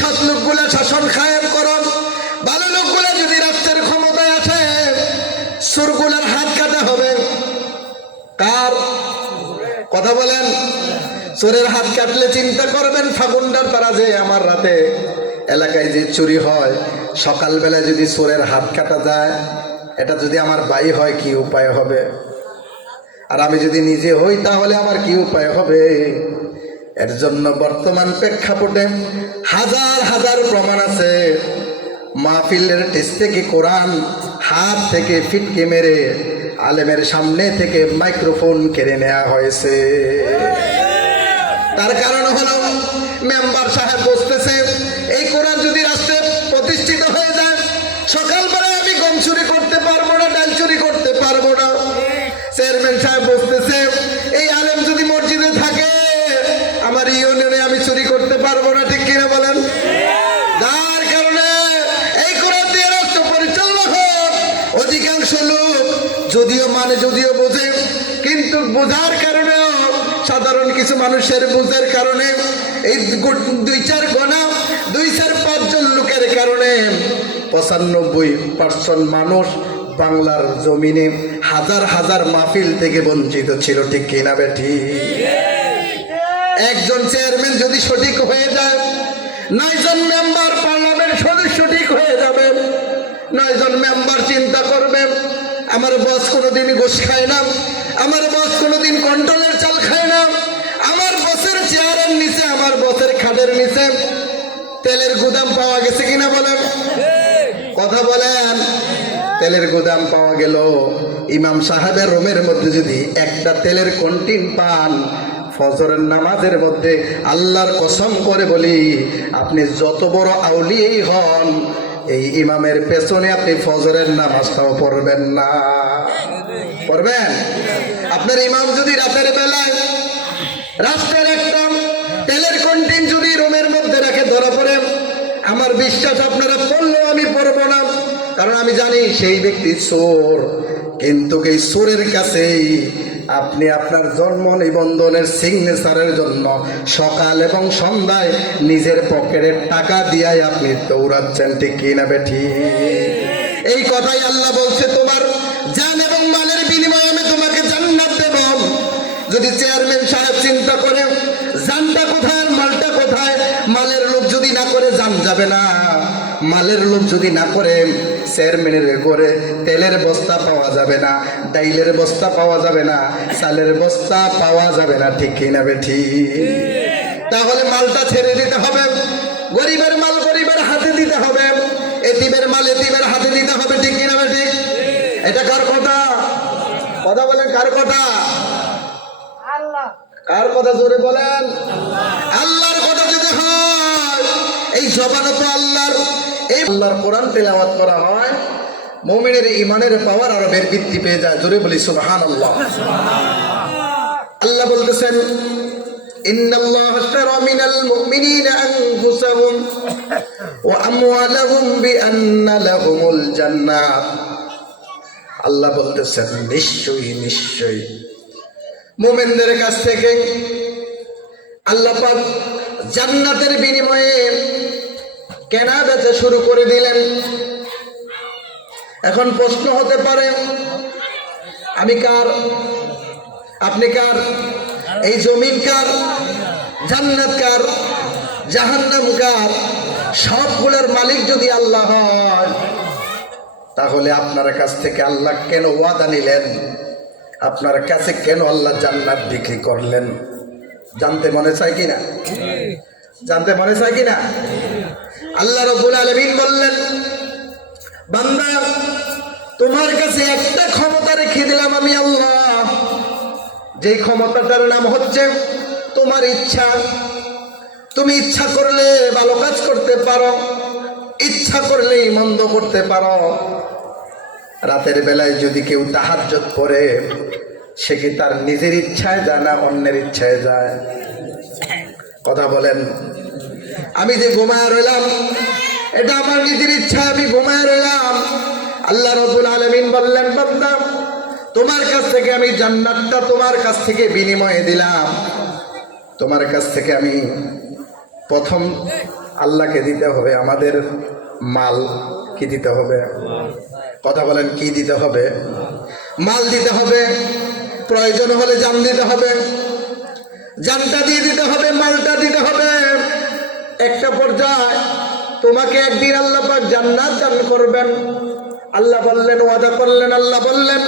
সৎ লোকগুলা শাসন খায়েম করো ভালো লোকগুলা যদি রাষ্ট্রের ক্ষমতায় আসে, সুরগুলার হাত কাটা হবে। কার? কথা বলেন। চোরের হাত কাটলে চিন্তা করবেন ফাগুন্ডার তারা যে আমার রাতে এলাকায় যে চুরি হয়, সকালবেলা যদি চোরের হাত কাটা যায়, এটা যদি আমার বাই হয়, কি উপায় হবে? আর আমি যদি নিজে হই, তাহলে আমার কি উপায় হবে? এর জন্য বর্তমান প্রেক্ষাপটে হাজার হাজার প্রমাণ আছে। মাহফিলের টেস থেকে কোরআন হাত থেকে ফিটকে মেরে আলেমের সামনে থেকে মাইক্রোফোন কেড়ে নেওয়া হয়েছে। তার কারণ হলো মেম্বার সাহেব বসতেছে বোঝার কারণেও সাধারণ কিছু মানুষের বোঝার কারণে এই দুই চার গোনা, দুই চার পাঁচজন লোকের কারণে পঁচানব্বই পার্সেন্ট মানুষ বাংলার জমিনে হাজার হাজার মাহফিল থেকে বঞ্চিত ছিল, ঠিক কিনা বেঠি একজন চেয়ারম্যান যদি সঠিক হয়ে যায়, নয়জন মেম্বার পার্লামেন্ট সদস্য ঠিক হয়ে যাবে, নয়জন মেম্বার চিন্তা করবে, আমার বস কোনোদিন গোস খায় না আমার বস কোনোদিন কন্ট্রোলের চাল খায় না। আমার বসের চেয়ারের নিচে, আমার বসের খাটের নিচে তেলের গুদাম পাওয়া গেছে কিনা বলেন। কথা বলেন, তেলের গুদাম পাওয়া গেল। ইমাম সাহেবের রুমের মধ্যে যদি একটা তেলের কন্টিন পান, ফজরের নামাজের মধ্যে আল্লাহর কসম করে বলি, আপনি যত বড় আউলিয়েই হন, এই ইমামের পেছনে আপনি ফজরের নামাজটাও পড়বেন না। পড়বেন? আপনার ইমাম যদি রাতের বেলায় রাষ্ট্রের একটা তেলের কন্টিন যদি রুমের মধ্যে রেখে ধরা পড়ে, আমার বিশ্বাস আপনারা পড়লেও আমি পড়ব না। কারণ আমি জানি সেই ব্যক্তি চোর। কিন্তু এই চোরের কাছেই আপনি আপনার জন্ম নিবন্ধনের সিগনেচারের জন্য সকাল এবং সন্ধ্যায় নিজের পকেটের টাকা দিয়াই আপনি দৌড়াচ্ছেন, ঠিক কিনা বেঠি? এই কথাই আল্লাহ বলছে, তোমার জান এবং মালের বিনিময়ে আমি তোমাকে জান্নাত দেব যদি চেয়ারম্যান সাহেব চিন্তা করে জানটা কোথায়, মালটা কোথায়? মালের লোভ যদি না করে, জান যাবে না। মালের লোভ যদি না করে, চেয়ারম্যানের করে, তেলের বস্তা পাওয়া যাবে না ডাইলের বস্তা পাওয়া যাবে না, চালের বস্তা পাওয়া যাবে না, ঠিক কিনা বেঠি তাহলে মালটা ছেড়ে দিতে হবে। গরিবের মাল গরিবের হাতে দিতে হবে। এতিমের মাল এতিমের হাতে দিতে হবে, ঠিক কিনা বেঠি এটা কার কথা? কথা বলেন কার কথা? কার কথা জোরে বলেন আল্লাহর কথা যদি হয় এই জবান তো আল্লাহর এই আল্লাহর কোরআন তেলাওয়াত করা হয় মুমিনের ইমানের পাওয়ার আরো বের বৃদ্ধি পেয়ে যায় জোরে বলি সুবহানাল্লাহ আল্লাহ বলতেছেন إن الله اشترى من المؤمنين أنفسهم وأموالهم بأن لهم الجنة আল্লাহ বলতেছেন নিশ্চয়ই নিশ্চয়ই মোমেনদের কাছ থেকে আল্লাহ পাক জান্নাতের বিনিময়ে কেনা বেচা শুরু করে দিলেন। এখন প্রশ্ন হতে পারে, আমি কার? আপনি কার? এই জমিন কার? জান্নাত কার? জাহান্নাম কার? সবগুলোর মালিক যদি আল্লাহ হয়, তাহলে আপনার কাছ থেকে আল্লাহ কেন ওয়াদা নিলেন? আপনার কাছে কেন আল্লাহ জান্নাত বিক্রি করলেন? জানতে মনে চায় কিনা? জানতে মনে চায় কিনা? আল্লাহ রবুল আলমিন বললেন, বান্দা, তোমার কাছে একটা ক্ষমতা রেখে দিলাম আমি আল্লাহ। যে ক্ষমতাটার নাম হচ্ছে তোমার ইচ্ছা। তুমি ইচ্ছা করলে ভালো কাজ করতে পারো, ইচ্ছা করলেই মন্দ করতে পারো। রাতের বেলায় যদি কেউ তাহাজ্জত পড়ে সে কি তার নিজের ইচ্ছায় যায় না অন্যের ইচ্ছায় যায়? কথা বলেন। আমি যে ঘুমায় রইলাম, এটা আমার নিজের ইচ্ছা আমি ঘুমায় রইলাম। আল্লাহ রবুল আলমিন বললেন, বান্দা, তোমার কাছ থেকে আমি জান্নাতটা তোমার কাছ থেকে বিনিময়ে দিলাম। তোমার কাছ থেকে আমি প্রথম আল্লাহকে দিতে হবে, আমাদের মাল কি দিতে হবে? কথা বলেন, কি দিতে হবে? মাল দিতে হবে, প্রয়োজন হলে জান দিতে হবে জানটা দিয়ে দিতে হবে, মালটা দিতে হবে। একটা পর্যায়ে তোমাকে একদিন আল্লাহ জান্নাত দান করবেন। আল্লাহ বললেন, ওয়াদা করলেন, আল্লাহ বললেন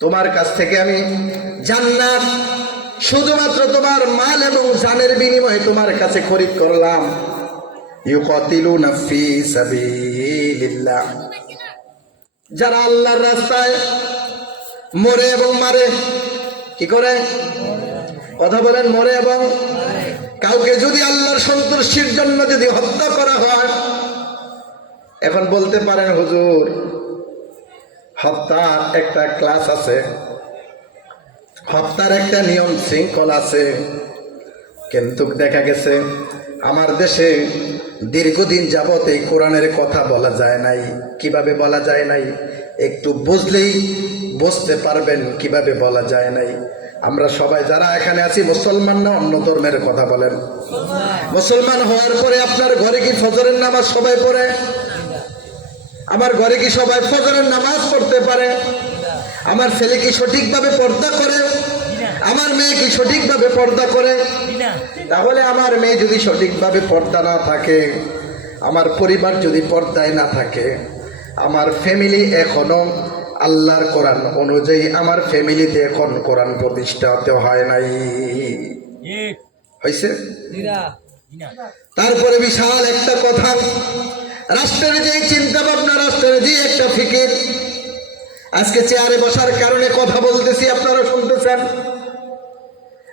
তোমার কাছ থেকে আমি জান্নাত শুধুমাত্র তোমার মাল এবং জানের বিনিময়ে তোমার কাছে খরিদ করলাম। যারা আল্লাহর রাস্তায় মরে এবং মারে, কি করে? কথা বলেন, মরে এবং কাউকে যদি আল্লাহর সন্তুষ্টির জন্য যদি হত্যা করা হয়, এখন বলতে পারেন, হুজুর, হত্যার একটা ক্লাস আছে। হত্যার একটা নিয়ম শৃঙ্খলা আছে, কিন্তু দেখা গেছে আমার দেশে দীর্ঘদিন যাবত এই কোরআনের কথা বলা যায় নাই। কীভাবে বলা যায় নাই? একটু বুঝলেই বুঝতে পারবেন কীভাবে বলা যায় নাই। আমরা সবাই যারা এখানে আছি, মুসলমান না অন্য ধর্মের কথা বলেন। মুসলমান হওয়ার পরে আপনার ঘরে কি ফজরের নামাজ সবাই পড়ে? আমার ঘরে কি সবাই ফজরের নামাজ পড়তে পারে? আমার ছেলে কি সঠিকভাবে পর্দা করে? আমার মেয়ে কি সঠিকভাবে পর্দা করে? তাহলে আমার মেয়ে যদি সঠিকভাবে পর্দা না থাকে আমার পরিবার যদি পর্দায় না থাকে আমার ফ্যামিলি এখনও আল্লাহর কোরআন অনুযায়ী আমার ফ্যামিলিতে এখন কোরআন প্রতিষ্ঠা হতে হয় নাই। হয়েছে তারপরে বিশাল একটা কথা। রাষ্ট্রের যে চিন্তা ভাবনা রাষ্ট্রের যে একটা ফিকির। আজকে চেয়ারে বসার কারণে কথা বলতেছি আপনারা শুনতেছেন?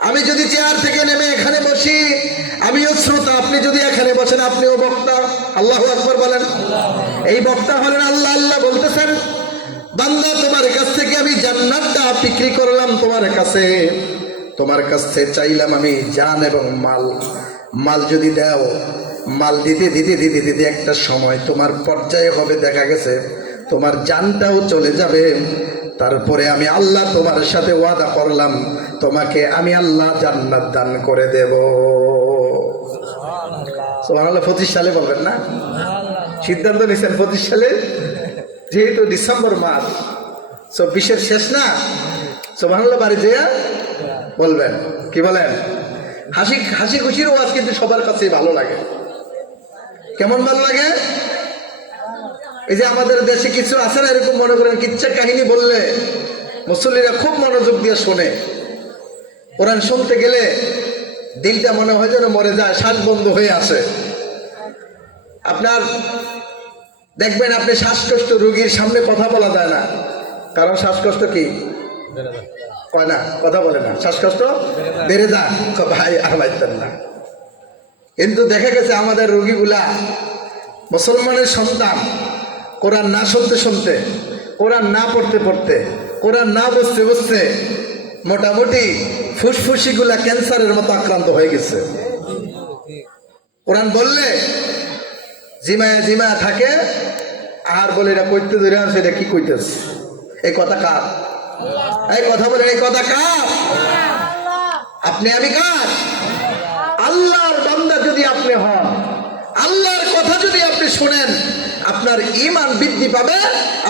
আমি যদি চেয়ার থেকে নেমে এখানে বসি, আমিও শ্রোতা, আপনি যদি এখানে বসেন, আপনিও বক্তা। আল্লাহ আকবর বলেন। এই বক্তা হলেন আল্লাহ আল্লাহ বলতেছেন, বান্দা, তোমার কাছ থেকে আমি জান্নাতটা বিক্রি করলাম তোমার কাছে। তোমার কাছে চাইলাম আমি জান এবং মাল। মাল যদি দাও, মাল দিতে দিতে দিতে দিতে একটা সময় তোমার পর্যায়ে হবে, দেখা গেছে। তোমার জানটাও চলে যাবে। তারপরে আমি আল্লাহ তোমার সাথে ওয়াদা করলাম, তোমাকে আমি আল্লাহ জান্নাত দান করে দেব। পঁচিশ সালে বলবেন না? সিদ্ধান্ত নিছেন পঁচিশ সালে? যেহেতু ডিসেম্বর মাস, চব্বিশের শেষ না? সোহানাল্লাহ বাড়ি যেয়া বলবেন, কি বলেন? হাসি হাসি খুশির ওয়াজ কিন্তু সবার কাছেই ভালো লাগে। কেমন ভালো লাগে? এই যে আমাদের দেশে কিছু আছে না এরকম মনে করেন, কিচ্ছা কাহিনী বললে মুসল্লিরা খুব মনোযোগ দিয়ে শোনে। কোরআন শুনতে গেলে দিলটা মনে হয় যেন মরে যায়, শ্বাস বন্ধ হয়ে আসে। আপনার, দেখবেন আপনি শ্বাসকষ্ট রুগীর সামনে কথা বলা যায় না। কারণ শ্বাসকষ্ট কি? কয় না, কথা বলে না। শ্বাসকষ্ট বেড়ে যা ভাই, আর না। কিন্তু দেখা গেছে আমাদের রুগীগুলা মুসলমানের সন্তান কোরআন না শুনতে শুনতে, কোরআন না পড়তে পড়তে, কোরআন না বুঝতে বুঝতে মোটামুটি ফুসফুসিগুলা ক্যান্সারের মতো আক্রান্ত হয়ে গেছে। কোরআন বললে, জিমায়া জিমায়া থাকে, আর বলে এটা কইতে ধরে আছে এটা কি কইতেছে? এই কথা কার? এই কথা বলেন, এই কথা কার? আপনি আমি কার? আল্লাহর বান্দা যদি আপনি হন, আল্লাহর কথা যদি আপনি শুনেন আপনার ইমান বৃদ্ধি পাবে,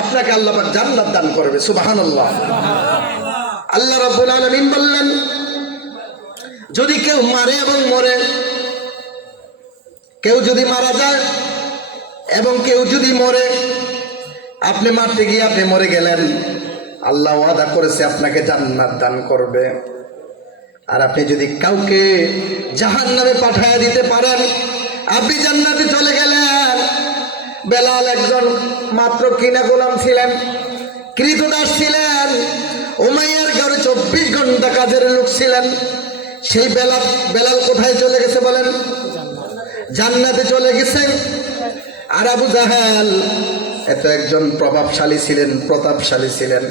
আপনাকে আল্লাহ জান্নাত দান করবে, সুবহানাল্লাহ। আল্লাহ রাব্বুল আলামিন বললেন, যদি কেউ মারে এবং মরে, কেউ যদি মারা যায় এবং কেউ যদি মরে, আপনি মারতে গিয়ে আপনি মরে গেলেন, আল্লাহ ওয়াদা করেছে আপনাকে জান্নাত দান করবে। আর আপনি যদি কাউকে জাহান নামে পাঠায় দিতে পারেন, আপনি জান্নাতে চলে গেলেন। বেলাল একজন মাত্র কিনা গোলাম ছিলেন। কৃতদাস ছিলেন। উমাইয়ার ঘরে চব্বিশ ঘণ্টা কাজের লোক ছিলেন। সেই বেলাল বেলাল কোথায় চলে গেছে বলেন? জান্নাতে চলে গেছে। আর আবু জাহাল এত একজন প্রভাবশালী ছিলেন, প্রতাপশালী ছিলেন।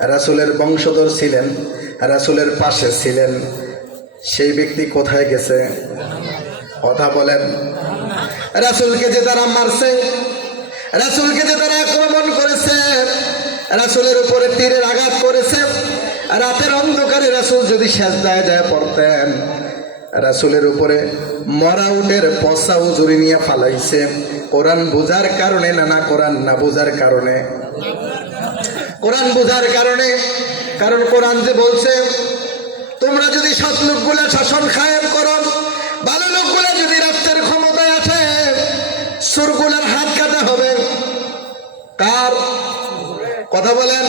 রাসুলের বংশধর ছিলেন, রাসুলের পাশে ছিলেন। সেই ব্যক্তি কোথায় গেছে? কথা বলেন। রাসুলকে যে তারা মারছে, রাসুলকে যে তারা আক্রমণ করেছে, রাসুলের উপরে তীরের আঘাত করেছে, রাতের অন্ধকারে রাসুল যদি সেজদায় যায় পড়তেন, রাসুলের উপরে মরা উটের পশাও জুড়ি নিয়ে ফালাইছে। কোরআন বোঝার কারণে না না, কোরআন না বোঝার কারণে? কোরআন বোঝার কারণে? কারণ কোরআন যে বলছে, তোমরা যদি সৎ লোকগুলা শাসন খায়েম করো, ভালো লোকগুলা কার? কথা বলেন।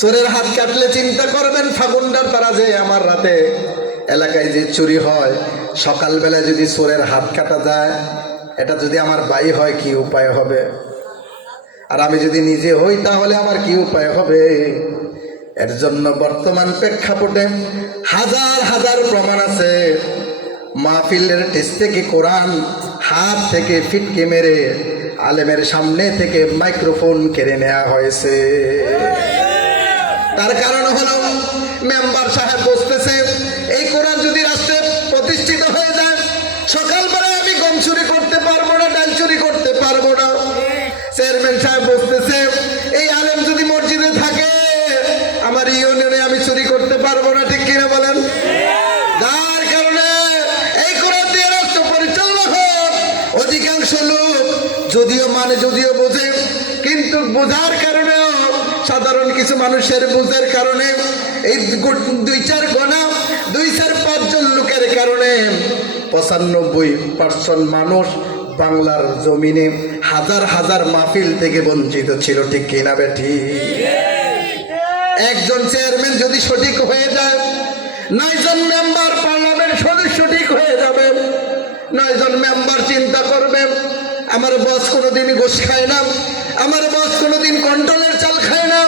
চোরের হাত কাটলে চিন্তা করবেন ফাগুন্ডার তারা যে আমার রাতে এলাকায় যে চুরি হয়, সকালবেলা যদি চোরের হাত কাটা যায়, এটা যদি আমার বাই হয়, কি উপায় হবে? আর আমি যদি নিজে হই, তাহলে আমার কি উপায় হবে? এর জন্য বর্তমান প্রেক্ষাপটে হাজার হাজার প্রমাণ আছে। মাহফিলের টেস্ট থেকে কোরআন হাত থেকে ফিটকে মেরে আলেমের সামনে থেকে মাইক্রোফোন কেড়ে নেওয়া হয়েছে। তার কারণ হলো মেম্বার সাহেব বসতেছে সাধারণ কিছু মানুষের বোঝার কারণে, এই দুই চার গোনা, দুই চার পাঁচজন লোকের কারণে পঁচানব্বই পার্সেন্ট মানুষ বাংলার জমিনে হাজার হাজার মাহফিল থেকে বঞ্চিত ছিল, ঠিক কিনা বেঠি একজন চেয়ারম্যান যদি সঠিক হয়ে যায়, নয়জন মেম্বার পার্লামেন্ট সদস্য ঠিক হয়ে যাবে, নয়জন মেম্বার চিন্তা করবে, আমার বস কোনোদিন গোস খায় না, আমার বস কোনোদিন কন্ট্রোলের চাল খায় না।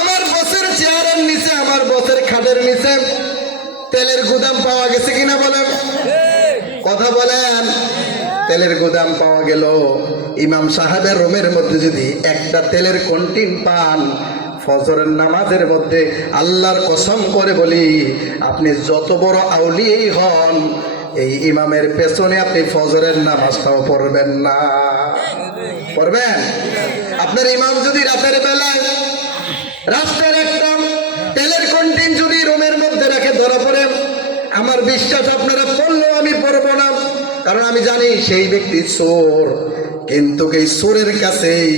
আমার বসের চেয়ারের নিচে, আমার বসের খাটের নিচে তেলের গুদাম পাওয়া গেছে কিনা বলেন? কথা বলেন। তেলের গুদাম পাওয়া গেল। ইমাম সাহেবের রুমের মধ্যে যদি একটা তেলের কন্টিন পান, ফজরের নামাজের মধ্যে আল্লাহর কসম করে বলি, আপনি যত বড় আউলিয়েই হন এই ইমামের পেছনে আপনি ফজরের নামাজটাও পড়বেন না। পড়বেন? আপনার ইমাম যদি রাতের বেলায় রাস্তার একটা তেলের কন্টিন যদি রুমের মধ্যে রাখে ধরা পড়ে, আমার বিশ্বাস আপনারা পড়লেও আমি পড়ব না। কারণ আমি জানি সেই ব্যক্তি চোর। কিন্তু এই চোরের কাছেই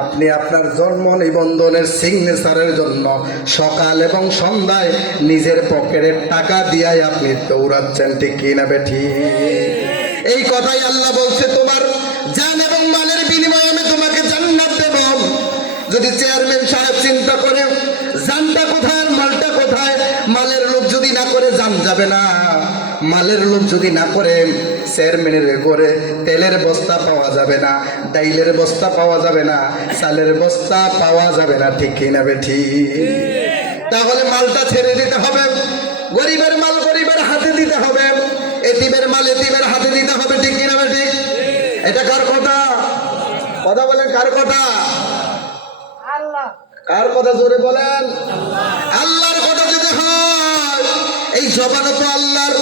আপনি আপনার জন্ম নিবন্ধনের সিগনেচারের জন্য সকাল এবং সন্ধ্যায় নিজের পকেটের টাকা দিয়াই আপনি দৌড়াচ্ছেন, ঠিক কিনা বেঠি? এই কথাই আল্লাহ বলছে, তোমার জান এবং মালের বিনিময়ে আমি তোমাকে জান্নাত দেব। যদি চেয়ারম্যান সাহেব চিন্তা করে, জানটা কোথায় মালটা কোথায়? মালের লোক যদি না করে, জান যাবে না। মালের লোক যদি না করে চেয়ারম্যানের করে তেলের বস্তা পাওয়া যাবে না ডাইলের বস্তা পাওয়া যাবে না চালের বস্তা পাওয়া যাবে না ঠিক কিনা বেঠি? তাহলে মালটা ছেড়ে দিতে হবে গরিবের মাল গরিবের হাতে দিতে হবে এতিমের মাল এতিমের হাতে দিতে হবে ঠিক কিনা বেঠি? এটা কার কথা? কথা বলেন কার কথা? আল্লাহ। কার কথা জোরে বলেন? আল্লাহর কথা যদি হয় এই জবানও তো আল্লাহর।